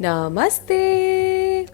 नमस्ते।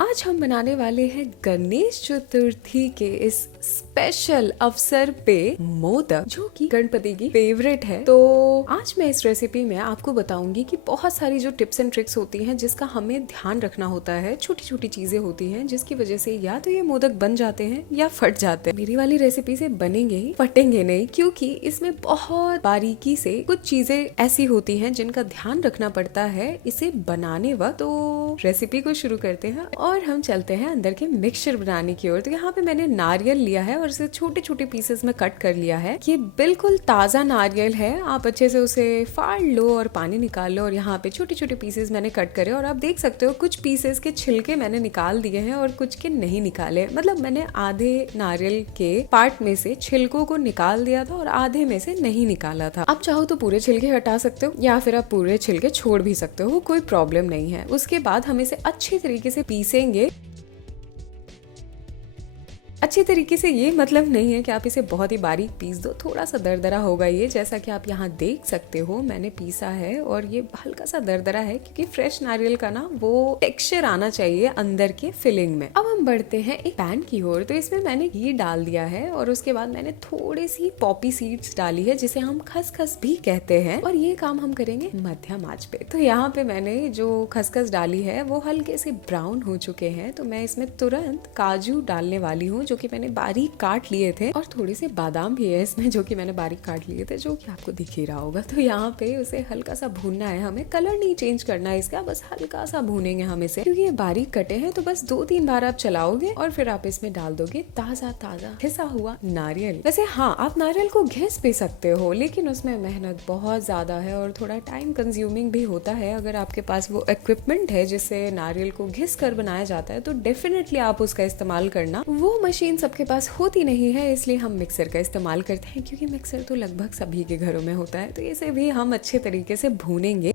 आज हम बनाने वाले हैं गणेश चतुर्थी के इस स्पेशल अवसर पे मोदक, जो कि गणपति की फेवरेट है। तो आज मैं इस रेसिपी में आपको बताऊंगी कि बहुत सारी जो टिप्स एंड ट्रिक्स होती हैं जिसका हमें ध्यान रखना होता है। छोटी छोटी चीजें होती हैं जिसकी वजह से या तो ये मोदक बन जाते हैं या फट जाते हैं। मेरी वाली रेसिपी से बनेंगे ही, फटेंगे नहीं, क्योंकि इसमें बहुत बारीकी से कुछ चीजें ऐसी होती हैं जिनका ध्यान रखना पड़ता है इसे बनाने वक्त। तो रेसिपी को शुरू करते हैं और हम चलते हैं अंदर के मिक्सचर बनाने की ओर। तो यहाँ पे मैंने नारियल लिया है और इसे छोटे छोटे पीसेस में कट कर लिया है। ये बिल्कुल ताजा नारियल है। आप अच्छे से उसे फाड़ लो और पानी निकाल लो। और यहाँ पे छोटे छोटे पीसेस मैंने कट करे और आप देख सकते हो कुछ पीसेस के छिलके मैंने निकाल दिए हैं और कुछ के नहीं निकाले। मतलब मैंने आधे नारियल के पार्ट में से छिलकों को निकाल दिया था और आधे में से नहीं निकाला था। आप चाहो तो पूरे छिलके हटा सकते हो या फिर आप पूरे छिलके छोड़ भी सकते हो, कोई प्रॉब्लम नहीं है। उसके बाद हम इसे अच्छे तरीके से पीसेंगे। अच्छी तरीके से ये मतलब नहीं है कि आप इसे बहुत ही बारीक पीस दो, थोड़ा सा दरदरा होगा ये। जैसा कि आप यहाँ देख सकते हो मैंने पीसा है और ये हल्का सा दरदरा है क्योंकि फ्रेश नारियल का ना वो टेक्सचर आना चाहिए अंदर के फिलिंग में। अब हम बढ़ते हैं एक पैन की ओर। तो इसमें मैंने घी डाल दिया है और उसके बाद मैंने थोड़ी सी पॉपी सीड्स डाली है जिसे हम खसखस भी कहते हैं, और ये काम हम करेंगे मध्यम आंच पे। तो यहाँ पे मैंने जो खसखस डाली है वो हल्के से ब्राउन हो चुके हैं। तो मैं इसमें तुरंत काजू डालने वाली हूँ जो कि मैंने बारीक काट लिए थे, और थोड़े से बादाम भी है इसमें जो कि मैंने बारीक काट लिए थे, जो कि आपको दिख ही रहा होगा। तो यहाँ पे उसे हल्का सा भूनना है हमें, कलर नहीं चेंज करना है इसका, बस हल्का सा भूनेंगे हम इसे। क्योंकि ये बारीक कटे हैं तो बस 2-3 बार आप चलाओगे और फिर आप इसमें डाल दोगे ताजा ताजा घिसा हुआ नारियल। वैसे हाँ, आप नारियल को घिस भी सकते हो, लेकिन उसमें मेहनत बहुत ज्यादा है और थोड़ा टाइम कंज्यूमिंग भी होता है। अगर आपके पास वो इक्विपमेंट है जिससे नारियल को घिस कर बनाया जाता है तो डेफिनेटली आप उसका इस्तेमाल करना। वो मशीन सबके पास होती नहीं है, इसलिए हम मिक्सर का इस्तेमाल करते हैं, क्योंकि मिक्सर तो लगभग सभी के घरों में होता है। तो इसे भी हम अच्छे तरीके से भूनेंगे।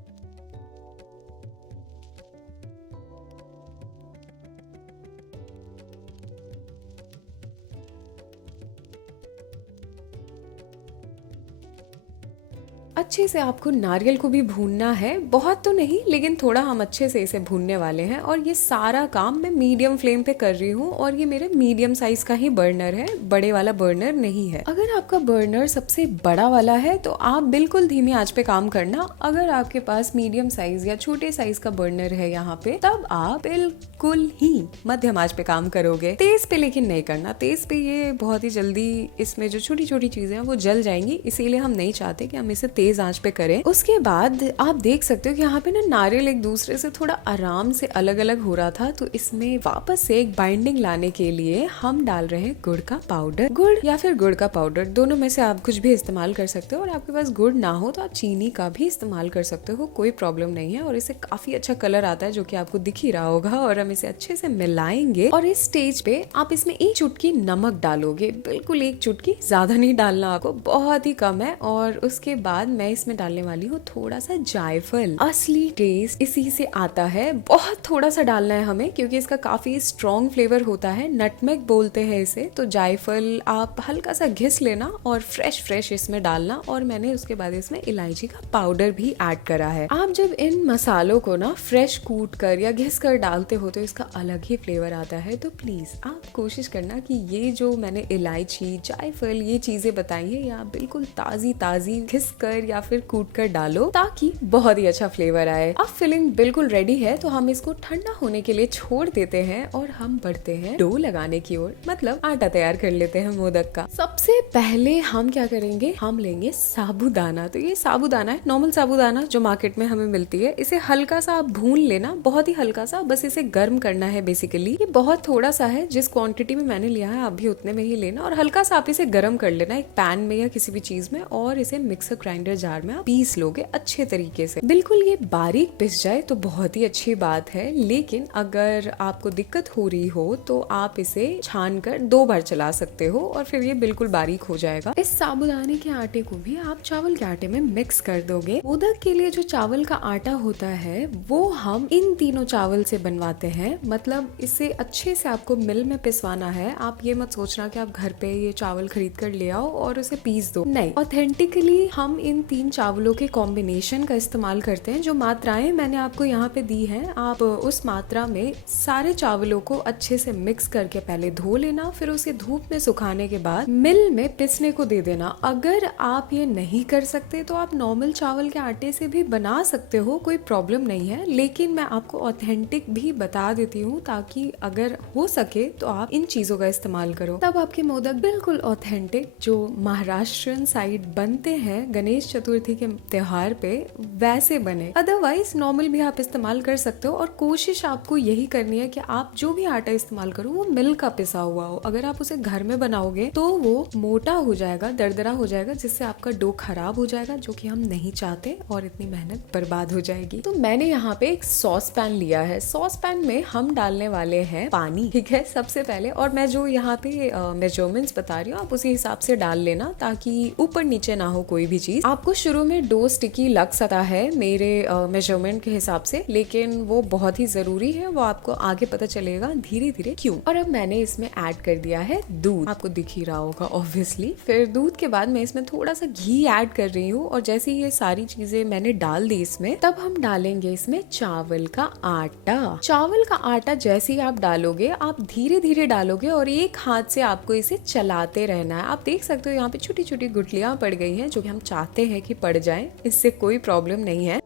अच्छे से आपको नारियल को भी भूनना है, बहुत तो नहीं लेकिन थोड़ा हम अच्छे से इसे भूनने वाले हैं। और ये सारा काम मैं मीडियम फ्लेम पे कर रही हूँ और ये मेरे मीडियम साइज का ही बर्नर है, बड़े वाला बर्नर नहीं है। अगर आपका बर्नर सबसे बड़ा वाला है तो आप बिल्कुल धीमी आंच पे काम करना। अगर आपके पास मीडियम साइज या छोटे साइज का बर्नर है यहाँ पे, तब आप बिल्कुल ही मध्यम आंच पे काम करोगे। तेज पे लेकिन नहीं करना, तेज पे ये बहुत ही जल्दी इसमें जो छोटी छोटी चीजें हैं वो जल जाएंगी, इसीलिए हम नहीं चाहते कि हम इसे तेज आंच पे करें। उसके बाद आप देख सकते हो कि यहाँ पे ना नारियल एक दूसरे से थोड़ा आराम से अलग अलग हो रहा था। तो इसमें वापस से एक बाइंडिंग लाने के लिए हम डाल रहे हैं गुड़ का पाउडर। गुड़ या फिर गुड़ का पाउडर, दोनों में से आप कुछ भी इस्तेमाल कर सकते हो। और आपके पास गुड़ ना हो तो आप चीनी का भी इस्तेमाल कर सकते हो, कोई प्रॉब्लम नहीं है। और इससे काफी अच्छा कलर आता है जो कि आपको दिख ही रहा होगा। और हम इसे अच्छे से मिलाएंगे और इस स्टेज पे आप इसमें एक चुटकी नमक डालोगे, बिल्कुल एक चुटकी, ज्यादा नहीं डालना आपको, बहुत ही कम है। और उसके बाद मैं इसमें डालने वाली हूँ थोड़ा सा जायफल। असली टेस्ट इसी से आता है, बहुत थोड़ा सा डालना है हमें क्योंकि इसका काफी स्ट्रॉन्ग फ्लेवर होता है। नटमेग बोलते हैं इसे। तो जायफल आप हल्का सा घिस लेना और फ्रेश इसमें डालना। और मैंने उसके बाद इसमें इलायची का पाउडर भी ऐड करा है। आप जब इन मसालों को ना फ्रेश कूट कर या घिस कर डालते हो तो इसका अलग ही फ्लेवर आता है। तो प्लीज आप कोशिश करना कि ये जो मैंने इलायची, जायफल, ये चीजें बताई है, ये आप बिल्कुल ताजी ताजी घिस कर या फिर कूट कर डालो ताकि बहुत ही अच्छा फ्लेवर आए। अब फिलिंग बिल्कुल रेडी है तो हम इसको ठंडा होने के लिए छोड़ देते हैं और हम बढ़ते हैं डो लगाने की ओर, मतलब आटा तैयार कर लेते हैं मोदक का। सबसे पहले हम क्या करेंगे, हम लेंगे साबूदाना। तो ये साबूदाना है, नॉर्मल साबूदाना जो मार्केट में हमें मिलती है। इसे हल्का सा आप भून लेना, बहुत ही हल्का सा, बस इसे गर्म करना है बेसिकली। ये बहुत थोड़ा सा है, जिस क्वांटिटी में मैंने लिया है आप भी उतने में ही लेना। और हल्का सा आप इसे गर्म कर लेना एक पैन में या किसी भी चीज में, और इसे मिक्सर ग्राइंडर जार में पीस लोगे अच्छे तरीके से। बिल्कुल ये बारीक पिस जाए तो बहुत ही अच्छी बात है, लेकिन अगर आपको दिक्कत हो रही हो तो आप इसे छान कर 2 बार चला सकते हो और फिर ये बिल्कुल बारीक हो जाएगा। इस साबूदाने के आटे को भी आप चावल के आटे में मिक्स कर दोगे। मोदक के लिए जो चावल का आटा होता है वो हम इन तीनों चावल से बनवाते हैं। मतलब इसे अच्छे से आपको मिल में पिसवाना है। आप ये मत सोचना कि आप घर पे ये चावल खरीद कर ले आओ और उसे पीस दो, नहीं। ऑथेंटिकली हम इन इन 3 चावलों के कॉम्बिनेशन का इस्तेमाल करते हैं। जो मात्राएं मैंने आपको यहाँ पे दी हैं, आप उस मात्रा में सारे चावलों को अच्छे से मिक्स करके पहले धो लेना, फिर उसे धूप में सुखाने के बाद मिल में पिसने को दे देना। अगर आप ये नहीं कर सकते तो आप नॉर्मल चावल के आटे से भी बना सकते हो, कोई प्रॉब्लम नहीं है, लेकिन मैं आपको ऑथेंटिक भी बता देती हूँ ताकि अगर हो सके तो आप इन चीजों का इस्तेमाल करो, तब आपके मोदक बिल्कुल ऑथेंटिक जो महाराष्ट्रन साइड बनते हैं गणेश चतुर्थी के त्योहार पे वैसे बने। अदरवाइज नॉर्मल भी आप इस्तेमाल कर सकते हो, और कोशिश आपको यही करनी है कि आप जो भी आटा इस्तेमाल करो वो मिल का पिसा हुआ हो। अगर आप उसे घर में बनाओगे तो वो मोटा हो जाएगा, दरदरा हो जाएगा, जिससे आपका डो खराब हो जाएगा, जो कि हम नहीं चाहते, और इतनी मेहनत बर्बाद हो जाएगी। तो मैंने यहाँ पे एक सॉस पैन लिया है। सॉस पैन में हम डालने वाले हैं पानी, ठीक है, सबसे पहले। और मैं जो यहाँ पे मेजरमेंट्स बता रही हूँ आप उसी हिसाब से डाल लेना, ताकि ऊपर नीचे ना हो कोई भी चीज। आपको शुरू में डो स्टिकी लग सकता है मेरे मेजरमेंट के हिसाब से, लेकिन वो बहुत ही जरूरी है, वो आपको आगे पता चलेगा धीरे धीरे क्यों। और अब मैंने इसमें ऐड कर दिया है दूध, आपको दिख ही रहा होगा ऑब्वियसली। फिर दूध के बाद मैं इसमें थोड़ा सा घी ऐड कर रही हूँ, और जैसे ये सारी चीजें मैंने डाल दी इसमें, तब हम डालेंगे इसमें चावल का आटा। चावल का आटा जैसे ही आप डालोगे, आप धीरे धीरे डालोगे और एक हाथ से आपको इसे चलाते रहना है। आप देख सकते हो यहाँ पे छोटी छोटी गुठलियां पड़ गई हैं, जो कि हम चाहते हैं कि पड़ जाएं, इससे कोई प्रॉब्लम नहीं है।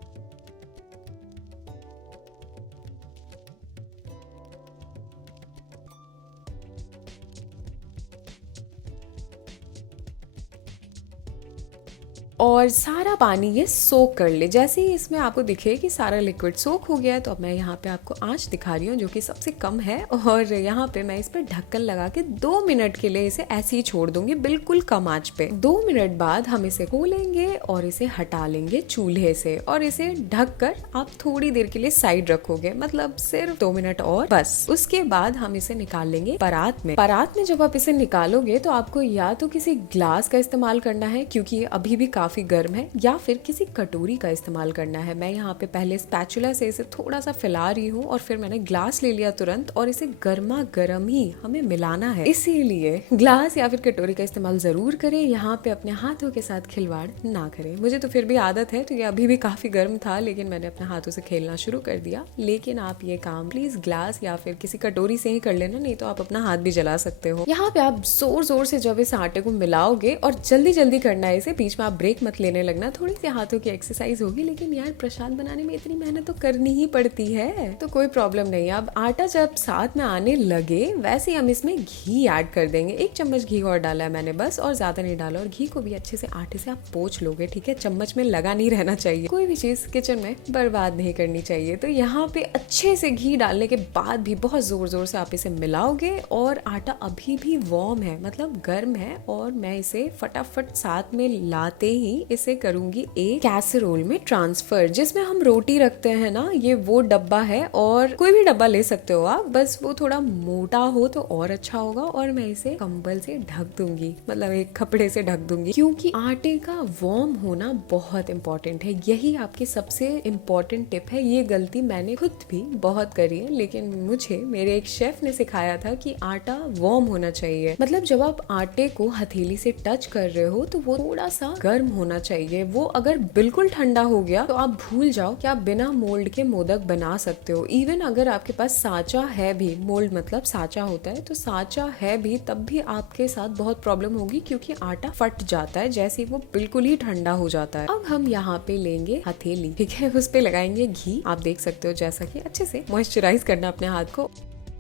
और सारा पानी ये सोक कर ले। जैसे ही इसमें आपको दिखे कि सारा लिक्विड सोक हो गया है, तो अब मैं यहाँ पे आपको आंच दिखा रही हूँ जो कि सबसे कम है, और यहाँ पे मैं इस पे ढक्कन लगा के 2 मिनट के लिए इसे ऐसे ही छोड़ दूंगी, बिल्कुल कम आंच पे। 2 मिनट बाद हम इसे खोलेंगे और इसे हटा लेंगे चूल्हे से, और इसे ढक कर आप थोड़ी देर के लिए साइड रखोगे, मतलब सिर्फ 2 मिनट और बस। उसके बाद हम इसे निकाल लेंगे परात में। परात में जब आप इसे निकालोगे तो आपको या तो किसी ग्लास का इस्तेमाल करना है, क्योंकि ये अभी भी काफी गर्म है, या फिर किसी कटोरी का इस्तेमाल करना है। मैं यहाँ पे पहले स्पैचुला से इसे थोड़ा सा फैला रही हूँ, और फिर मैंने ग्लास ले लिया तुरंत, और इसे गर्मा गर्म ही हमें मिलाना है, इसीलिए ग्लास या फिर कटोरी का इस्तेमाल जरूर करें। यहाँ पे अपने हाथों के साथ खिलवाड़ ना करें। मुझे तो फिर भी आदत है, तो ये अभी भी काफी गर्म था, लेकिन मैंने अपने हाथों से खेलना शुरू कर दिया। लेकिन आप ये काम प्लीज ग्लास या फिर किसी कटोरी से ही कर लेना, नहीं तो आप अपना हाथ भी जला सकते हो। यहाँ पे आप जोर जोर से जब इस आटे को मिलाओगे, और जल्दी जल्दी करना है इसे, बीच में आप ब्रेक मत लेने लगना। थोड़ी सी हाथों की एक्सरसाइज होगी, लेकिन यार प्रसाद बनाने में इतनी मेहनत तो करनी ही पड़ती है, तो कोई प्रॉब्लम नहीं है। अब आटा जब साथ में आने लगे, वैसे ही हम इसमें घी ऐड कर देंगे। 1 चम्मच घी और डाला है मैंने बस, और ज्यादा नहीं डाला। और घी को भी अच्छे से आटे से आप पोंछ लोगे, ठीक है, चम्मच में लगा नहीं रहना चाहिए। कोई भी चीज किचन में बर्बाद नहीं करनी चाहिए। तो यहाँ पे अच्छे से घी डालने के बाद भी बहुत जोर जोर से आप इसे मिलाओगे, और आटा अभी भी वार्म है, मतलब गर्म है, और मैं इसे फटाफट साथ में लाते ही इसे करूंगी एक कैसरोल में ट्रांसफर, जिसमें हम रोटी रखते हैं ना, ये वो डब्बा है, और कोई भी डब्बा ले सकते हो आप, बस वो थोड़ा मोटा हो तो और अच्छा होगा। और मैं इसे कंबल से ढक दूंगी, मतलब एक कपड़े से ढक दूंगी, क्योंकि आटे का वार्म होना बहुत इंपॉर्टेंट है। यही आपकी सबसे इम्पोर्टेंट टिप है। ये गलती मैंने खुद भी बहुत करी है, लेकिन मुझे मेरे एक शेफ ने सिखाया था कि आटा वार्म होना चाहिए। मतलब जब आप आटे को हथेली से टच कर रहे हो तो वो थोड़ा सा गर्म होना चाहिए। वो अगर बिल्कुल ठंडा हो गया तो आप भूल जाओ कि आप बिना मोल्ड के मोदक बना सकते हो। इवन अगर आपके पास साँचा है भी, मोल्ड मतलब साँचा होता है, तो साँचा है भी, तब भी आपके साथ बहुत प्रॉब्लम होगी, क्योंकि आटा फट जाता है जैसे ही वो बिल्कुल ही ठंडा हो जाता है। अब हम यहाँ पे लेंगे हथेली, ठीक है, उस पे लगाएंगे घी। आप देख सकते हो जैसा कि अच्छे से मॉइस्चराइज करना अपने हाथ को।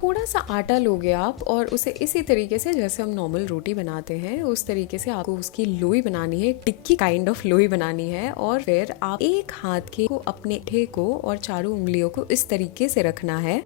थोड़ा सा आटा लोगे आप, और उसे इसी तरीके से जैसे हम नॉर्मल रोटी बनाते हैं उस तरीके से आपको उसकी लोई बनानी है, टिक्की काइंड ऑफ लोई बनानी है। और फिर आप एक हाथ के को अपने ठे को और चारों उंगलियों को इस तरीके से रखना है,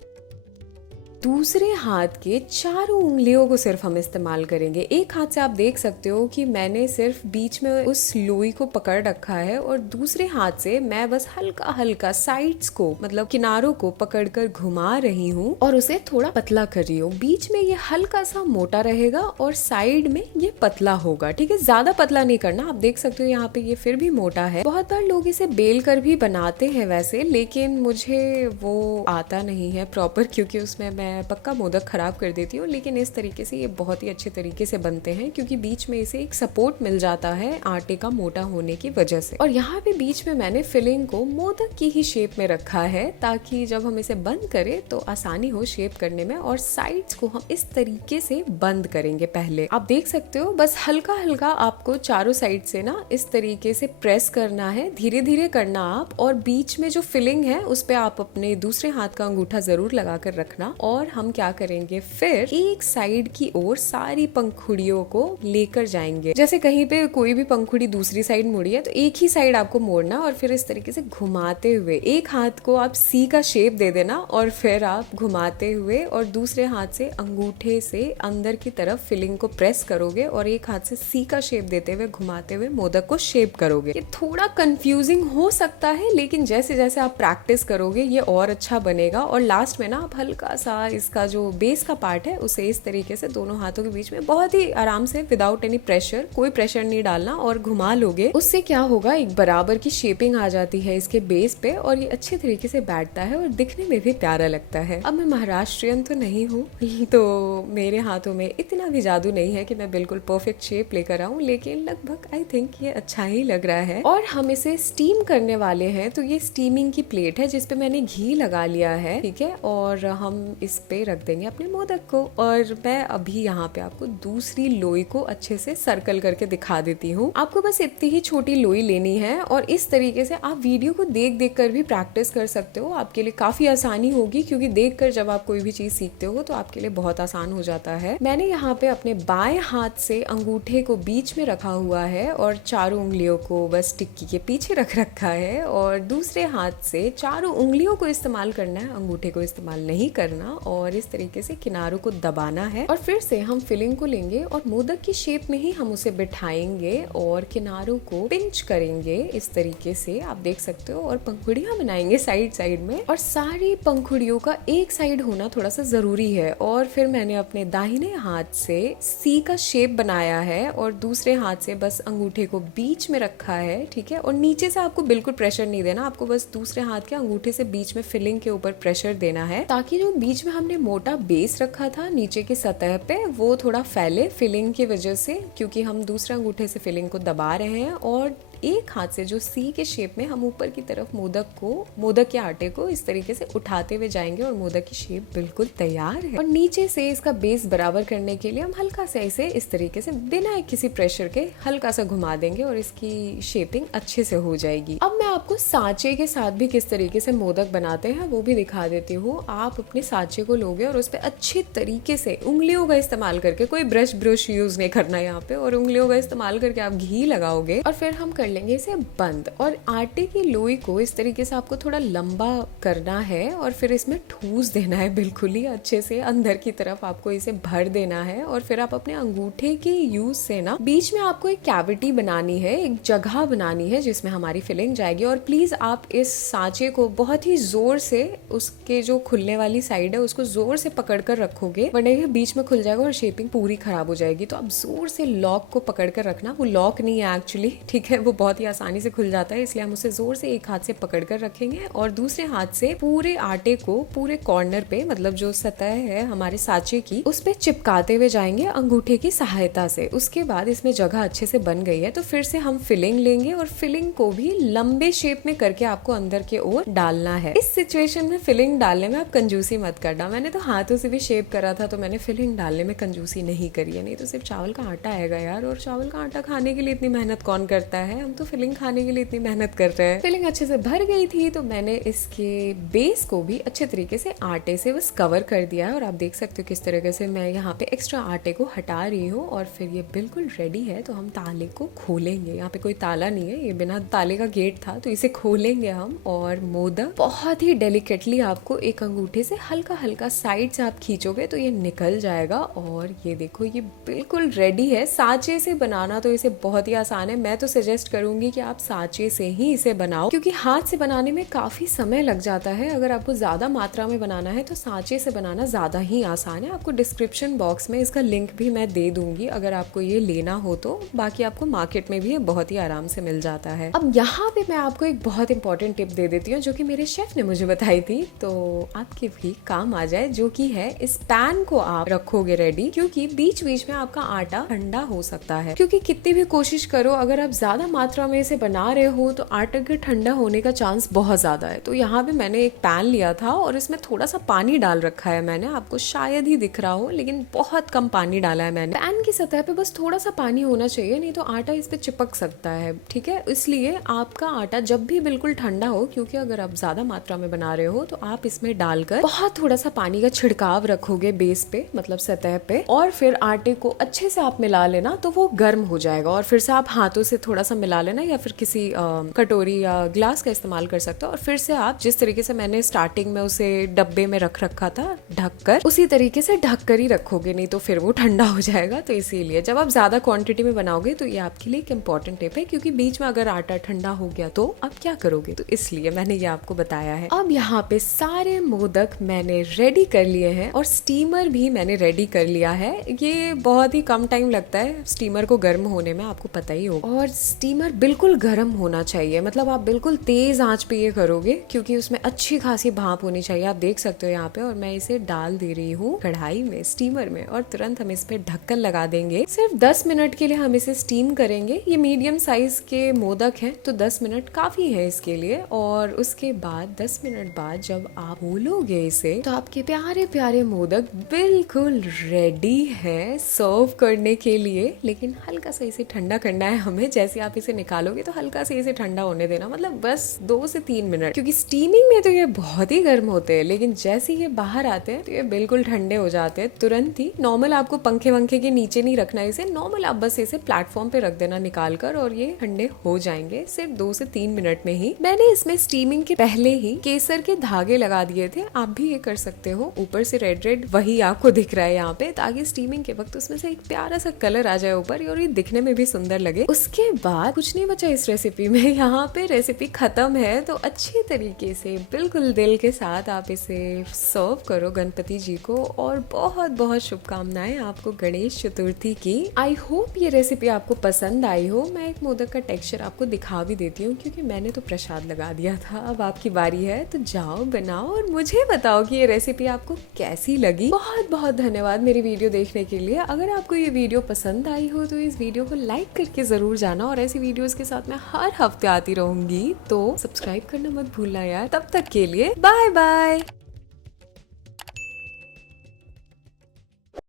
दूसरे हाथ के चारों उंगलियों को सिर्फ हम इस्तेमाल करेंगे। एक हाथ से आप देख सकते हो कि मैंने सिर्फ बीच में उस लोई को पकड़ रखा है, और दूसरे हाथ से मैं बस हल्का हल्का साइड्स को, मतलब किनारों को पकड़कर घुमा रही हूँ और उसे थोड़ा पतला कर रही हूँ। बीच में ये हल्का सा मोटा रहेगा और साइड में ये पतला होगा, ठीक है, ज्यादा पतला नहीं करना। आप देख सकते हो यहाँ पे ये फिर भी मोटा है। बहुत बार लोग इसे बेल कर भी बनाते हैं वैसे, लेकिन मुझे वो आता नहीं है प्रॉपर, क्योंकि उसमें मैं मैं पक्का मोदक खराब कर देती हूँ, लेकिन इस तरीके से ये बहुत ही अच्छे तरीके से बनते हैं क्योंकि बीच में इसे एक सपोर्ट मिल जाता है आटे का मोटा होने की वजह से। और यहाँ पे बीच में मैंने फिलिंग को मोदक की ही शेप में रखा है ताकि जब हम इसे बंद करें तो आसानी हो शेप करने में। और साइड्स को हम इस तरीके से बंद करेंगे। पहले आप देख सकते हो बस हल्का हल्का आपको चारों साइड से ना इस तरीके से प्रेस करना है, धीरे धीरे करना आप। और बीच में जो फिलिंग है उस पे आप अपने दूसरे हाथ का अंगूठा जरूर लगा कर रखना। और हम क्या करेंगे, फिर एक साइड की ओर सारी पंखुड़ियों को लेकर जाएंगे। जैसे कहीं पे कोई भी पंखुड़ी दूसरी साइड मुड़ी है तो एक ही साइड आपको मोड़ना और फिर इस तरीके से घुमाते हुए एक हाथ को आप सी का शेप दे देना और फिर आप घुमाते हुए और दूसरे हाथ से अंगूठे से अंदर की तरफ फिलिंग को प्रेस करोगे और एक हाथ से सी का शेप देते हुए घुमाते हुए मोदक को शेप करोगे। ये थोड़ा कंफ्यूजिंग हो सकता है लेकिन जैसे जैसे आप प्रैक्टिस करोगे ये और अच्छा बनेगा। और लास्ट में ना आप हल्का सा इसका जो बेस का पार्ट है उसे इस तरीके से दोनों हाथों के बीच में बहुत ही आराम से विदाउट एनी प्रेशर, कोई प्रेशर नहीं डालना, और घुमा लोगे। उससे क्या होगा, एक बराबर की शेपिंग आ जाती है इसके बेस पे और ये अच्छे तरीके से बैठता है और दिखने में भी प्यारा लगता है। अब मैं महाराष्ट्रियन तो नहीं हूँ तो मेरे हाथों में इतना भी जादू नहीं है कि मैं बिल्कुल परफेक्ट शेप लेकर आऊं, लेकिन लगभग आई थिंक ये अच्छा ही लग रहा है। और हम इसे स्टीम करने वाले हैं तो ये स्टीमिंग की प्लेट है जिसपे मैंने घी लगा लिया है, ठीक है। और हम इस पे रख देंगे अपने मोदक को। और मैं अभी यहाँ पे आपको दूसरी लोई को अच्छे से सर्कल करके दिखा देती हूँ। आपको बस इतनी ही छोटी लोई लेनी है और इस तरीके से आप वीडियो को देख देख कर भी प्रैक्टिस कर सकते हो। आपके लिए काफी आसानी होगी क्योंकि देख कर जब आप कोई भी चीज सीखते हो तो आपके लिए बहुत आसान हो जाता है। मैंने यहाँ पे अपने बाएं हाथ से अंगूठे को बीच में रखा हुआ है और चारों उंगलियों को बस टिक्की के पीछे रख रखा है और दूसरे हाथ से चारों उंगलियों को इस्तेमाल करना है, अंगूठे को इस्तेमाल नहीं करना। और इस तरीके से किनारों को दबाना है और फिर से हम फिलिंग को लेंगे और मोदक की शेप में ही हम उसे बिठाएंगे और किनारों को पिंच करेंगे इस तरीके से, आप देख सकते हो। और पंखुड़ियां बनाएंगे साइड साइड में और सारी पंखुड़ियों का एक साइड होना थोड़ा सा जरूरी है। और फिर मैंने अपने दाहिने हाथ से सी का शेप बनाया है और दूसरे हाथ से बस अंगूठे को बीच में रखा है, ठीक है। और नीचे से आपको बिल्कुल प्रेशर नहीं देना, आपको बस दूसरे हाथ के अंगूठे से बीच में फिलिंग के ऊपर प्रेशर देना है ताकि जो बीच में हमने मोटा बेस रखा था नीचे की सतह पे वो थोड़ा फैले फिलिंग की वजह से, क्योंकि हम दूसरे अंगूठे से फिलिंग को दबा रहे हैं। और एक हाथ से जो सी के शेप में हम ऊपर की तरफ मोदक के आटे को इस तरीके से उठाते हुए जाएंगे और मोदक की शेप बिल्कुल तैयार है। और नीचे से इसका बेस बराबर करने के लिए हम हल्का सा इसे इस तरीके से बिना किसी प्रेशर के हल्का सा घुमा देंगे और इसकी शेपिंग अच्छे से हो जाएगी। अब मैं आपको सांचे के साथ भी किस तरीके से मोदक बनाते हैं वो भी दिखा देती हूँ। आप अपने सांचे को लोगे और उस पर अच्छे तरीके से उंगलियों का इस्तेमाल करके, कोई ब्रश यूज नहीं करना यहाँ पे, और उंगलियों का इस्तेमाल करके आप घी लगाओगे और फिर हम लेंगे इसे बंद। और आटे की लोई को इस तरीके से आपको थोड़ा लंबा करना है और फिर इसमें ठूस देना है बिल्कुल ही अच्छे से, अंदर की तरफ आपको इसे भर देना है। और फिर आप अपने अंगूठे के यूज से ना बीच में आपको एक कैविटी बनानी है, एक जगह बनानी है जिसमें हमारी फिलिंग जाएगी। और प्लीज आप इस सांचे को बहुत ही जोर से, उसके जो खुलने वाली साइड है उसको जोर से पकड़ कर रखोगे वरना ये बीच में खुल जाएगा और शेपिंग पूरी खराब हो जाएगी। तो आप जोर से लॉक को पकड़ कर रखना, वो लॉक नहीं है एक्चुअली, ठीक है, वो बहुत ही आसानी से खुल जाता है, इसलिए हम उसे जोर से एक हाथ से पकड़ कर रखेंगे और दूसरे हाथ से पूरे आटे को पूरे कॉर्नर पे, मतलब जो सतह है हमारे सांचे की, उस पे चिपकाते हुए जाएंगे अंगूठे की सहायता से। उसके बाद इसमें जगह अच्छे से बन गई है तो फिर से हम फिलिंग लेंगे और फिलिंग को भी लंबे शेप में करके आपको अंदर के ओर डालना है। इस सिचुएशन में फिलिंग डालने में आप कंजूसी मत करना। मैंने तो हाथों से भी शेप करा था तो मैंने फिलिंग डालने में कंजूसी नहीं करी है, नहीं तो सिर्फ चावल का आटा आएगा यार, और चावल का आटा खाने के लिए इतनी मेहनत कौन करता है, हम तो फिलिंग खाने के लिए इतनी मेहनत कर रहे हैं। फिलिंग अच्छे से भर गई थी तो मैंने इसके बेस को भी अच्छे तरीके से आटे से बस कवर कर दिया है और आप देख सकते हो किस तरीके से मैं यहाँ पे एक्स्ट्रा आटे को हटा रही हूँ। और फिर ये बिल्कुल रेडी है तो हम ताले को खोलेंगे। यहाँ पे कोई ताला नहीं है, ये बिना ताले का गेट था तो इसे खोलेंगे हम। और मोदक बहुत ही डेलिकेटली आपको एक अंगूठे से हल्का हल्का साइड से आप खींचोगे तो ये निकल जाएगा। और ये देखो ये बिल्कुल रेडी है। सांचे से बनाना तो इसे बहुत ही आसान है, मैं तो सजेस्ट करूंगी कि आप सांचे से ही इसे बनाओ, क्योंकि हाथ से बनाने में काफी समय लग जाता है। अगर आपको ज्यादा मात्रा में बनाना है तो सांचे से बनाना ज्यादा ही आसान है। आपको डिस्क्रिप्शन बॉक्स में इसका लिंक भी मैं दे दूंगी अगर आपको ये लेना हो तो। बाकी आपको मार्केट में भी ये बहुत ही आराम से मिल जाता है। अब यहाँ पे मैं आपको एक बहुत इंपॉर्टेंट टिप दे देती हूँ जो कि मेरे शेफ ने मुझे बताई थी, तो आपके भी काम आ जाए, जो कि है इस पैन को आप रखोगे रेडी, क्योंकि बीच बीच में आपका आटा ठंडा हो सकता है। क्योंकि कितनी भी कोशिश करो, अगर आप ज्यादा मात्रा में इसे बना रहे हो तो आटे के ठंडा होने का चांस बहुत ज्यादा है। तो यहाँ पे मैंने एक पैन लिया था और इसमें थोड़ा सा पानी डाल रखा है मैंने, आपको शायद ही दिख रहा हो लेकिन बहुत कम पानी डाला है मैंने। पैन की सतह पे बस थोड़ा सा पानी होना चाहिए, नहीं तो आटा इस पे चिपक सकता है, ठीक है। इसलिए आपका आटा जब भी बिल्कुल ठंडा हो, क्योंकि अगर आप ज्यादा मात्रा में बना रहे हो तो आप इसमें डालकर बहुत थोड़ा सा पानी का छिड़काव रखोगे बेस पे, मतलब सतह पे, और फिर आटे को अच्छे से आप मिला लेना तो वो गर्म हो जाएगा। और फिर से आप हाथों से थोड़ा सा मिला लेना या फिर किसी कटोरी या ग्लास का इस्तेमाल कर सकते हो। और फिर से आप जिस तरीके से मैंने स्टार्टिंग में उसे डब्बे में रख रखा था ढककर, उसी तरीके से ढककर ही रखोगे, नहीं तो फिर वो ठंडा हो जाएगा। तो इसीलिए जब आप ज्यादा क्वांटिटी में बनाओगे तो ये आपके लिए एक इम्पोर्टेंट टिप है, क्योंकि बीच में अगर आटा ठंडा हो गया तो आप क्या करोगे, तो इसलिए मैंने ये आपको बताया है। अब यहाँ पे सारे मोदक मैंने रेडी कर लिए हैं और स्टीमर भी मैंने रेडी कर लिया है। ये बहुत ही कम टाइम लगता है स्टीमर को गर्म होने में, आपको पता ही होगा। और स्टीमर बिल्कुल गर्म होना चाहिए, मतलब आप बिल्कुल तेज आंच पे ये करोगे, क्योंकि उसमें अच्छी खासी भाप होनी चाहिए। आप देख सकते हो यहाँ पे, और मैं इसे डाल दे रही हूँ कढ़ाई में, स्टीमर में, और तुरंत हम इस पे ढक्कन लगा देंगे। सिर्फ 10 मिनट के लिए हम इसे स्टीम करेंगे। ये मीडियम साइज के मोदक हैं तो 10 मिनट काफी है इसके लिए। और उसके बाद 10 मिनट बाद जब आप खोलोगे इसे तो आपके प्यारे प्यारे मोदक बिल्कुल रेडी है सर्व करने के लिए। लेकिन हल्का सा इसे ठंडा करना है हमें। जैसे आप इसे निकालोगे तो हल्का से इसे ठंडा होने देना, मतलब बस 2 से 3 मिनट, क्योंकि स्टीमिंग में तो ये बहुत ही गर्म होते हैं, लेकिन जैसे ये बाहर आते हैं तो ये बिल्कुल ठंडे हो जाते हैं तुरंत ही। नॉर्मल आपको पंखे वंखे के नीचे नहीं रखना इसे, नॉर्मल आप बस इसे प्लेटफॉर्म पे रख देना निकाल कर, और ये ठंडे हो जाएंगे सिर्फ 2 से 3 मिनट में ही। मैंने इसमें स्टीमिंग के पहले ही केसर के धागे लगा दिए थे, आप भी ये कर सकते हो। ऊपर से रेड रेड वही आपको दिख रहा है यहाँ पे, ताकि स्टीमिंग के वक्त उसमें से एक प्यारा सा कलर आ जाए ऊपर, और ये दिखने में भी सुंदर लगे। उसके बाद कुछ नहीं बचा इस रेसिपी में, यहाँ पे रेसिपी खत्म है। तो अच्छे तरीके से बिल्कुल दिल के साथ आप इसे सर्व करो गणपति जी को, और बहुत बहुत शुभकामनाएं आपको गणेश चतुर्थी की। आई होप ये रेसिपी आपको पसंद आई हो। मैं एक मोदक का टेक्सचर आपको दिखा भी देती हूँ, क्योंकि मैंने तो प्रसाद लगा दिया था। अब आपकी बारी है, तो जाओ बनाओ और मुझे बताओ कि ये रेसिपी आपको कैसी लगी। बहुत बहुत धन्यवाद मेरी वीडियो देखने के लिए। अगर आपको ये वीडियो पसंद आई हो तो इस वीडियो को लाइक करके जरूर जाना, और ऐसी वीडियोस के साथ मैं हर हफ्ते आती रहूंगी, तो सब्सक्राइब करना मत भूलना यार। तब तक के लिए बाय बाय।